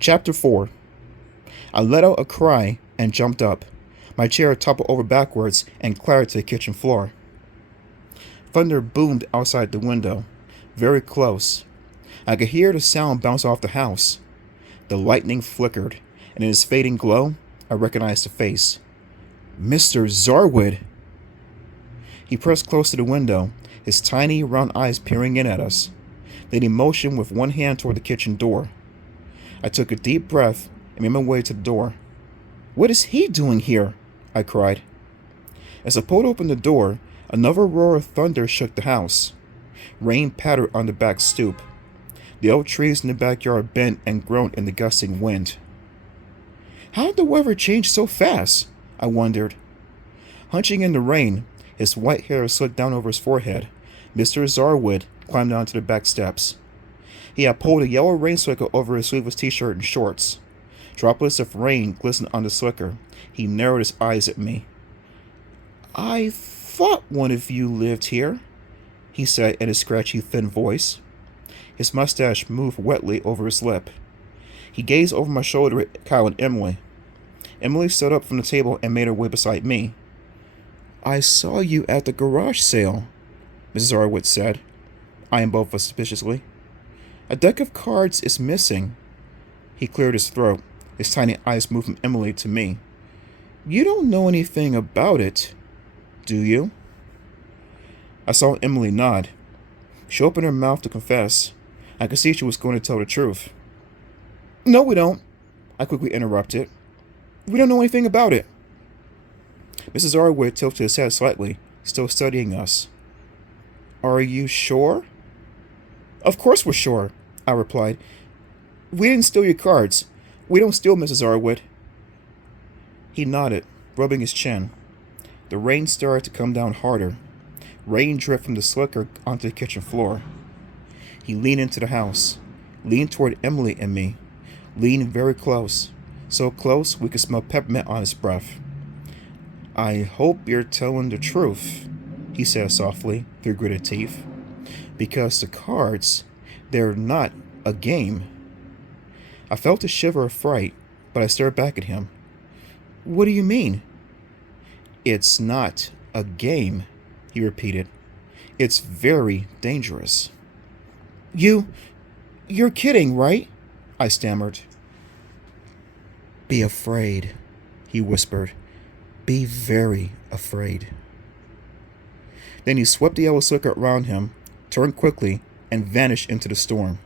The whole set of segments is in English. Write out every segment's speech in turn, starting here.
Chapter 4. I let out a cry and jumped up. My chair toppled over backwards and clattered to the kitchen floor. Thunder boomed outside the window, very close. I could hear the sound bounce off the house. The lightning flickered, and in its fading glow, I recognized the face. Mr. Zarwood! He pressed close to the window, his tiny, round eyes peering in at us. Then he motioned with one hand toward the kitchen door. I took a deep breath and made my way to the door. What is he doing here? I cried. As I pulled open the door, another roar of thunder shook the house. Rain pattered on the back stoop. The old trees in the backyard bent and groaned in the gusting wind. How did the weather change so fast? I wondered. Hunching in the rain, his white hair slicked down over his forehead, Mr. Zarwood climbed onto the back steps. He had pulled a yellow rain slicker over his sleeveless t-shirt and shorts. Droplets of rain glistened on the slicker. He narrowed his eyes at me. I thought one of you lived here, he said in a scratchy, thin voice. His mustache moved wetly over his lip. He gazed over my shoulder at Kyle and Emily. Emily stood up from the table and made her way beside me. I saw you at the garage sale, Mrs. Arwood said, eyeing both of us suspiciously. A deck of cards is missing. He cleared his throat. His tiny eyes moved from Emily to me. You don't know anything about it, do you? I saw Emily nod. She opened her mouth to confess. I could see she was going to tell the truth. No, we don't, I quickly interrupted. We don't know anything about it. Mrs. Arwood tilted his head slightly, still studying us. Are you sure? Of course we're sure, I replied. We didn't steal your cards. We don't steal, Mrs. Arwood. He nodded, rubbing his chin. The rain started to come down harder. Rain dripped from the slicker onto the kitchen floor. He leaned into the house, leaned toward Emily and me, leaned very close, so close we could smell peppermint on his breath. I hope you're telling the truth, he said softly through gritted teeth. Because the cards, they're not a game. I felt a shiver of fright, but I stared back at him. What do you mean? It's not a game, he repeated. It's very dangerous. You're kidding, right? I stammered. Be afraid, he whispered. Be very afraid. Then he swept the yellow slicker around him, turned quickly, and vanished into the storm.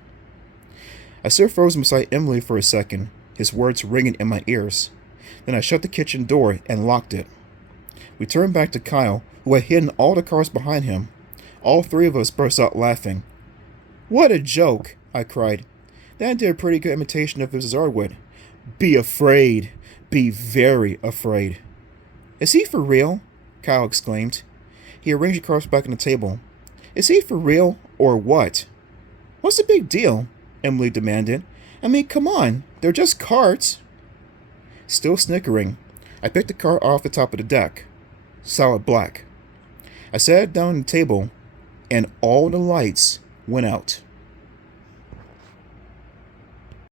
I stood frozen beside Emily for a second, his words ringing in my ears. Then I shut the kitchen door and locked it. We turned back to Kyle, who had hidden all the cars behind him. All three of us burst out laughing. What a joke, I cried. That did a pretty good imitation of Mrs. Arwood. Be afraid. Be very afraid. Is he for real? Kyle exclaimed. He arranged the cards back on the table. Is he for real, or what? What's the big deal? Emily demanded. I mean, come on, they're just cards. Still snickering, I picked the card off the top of the deck. Solid black. I sat it down on the table, and all the lights went out.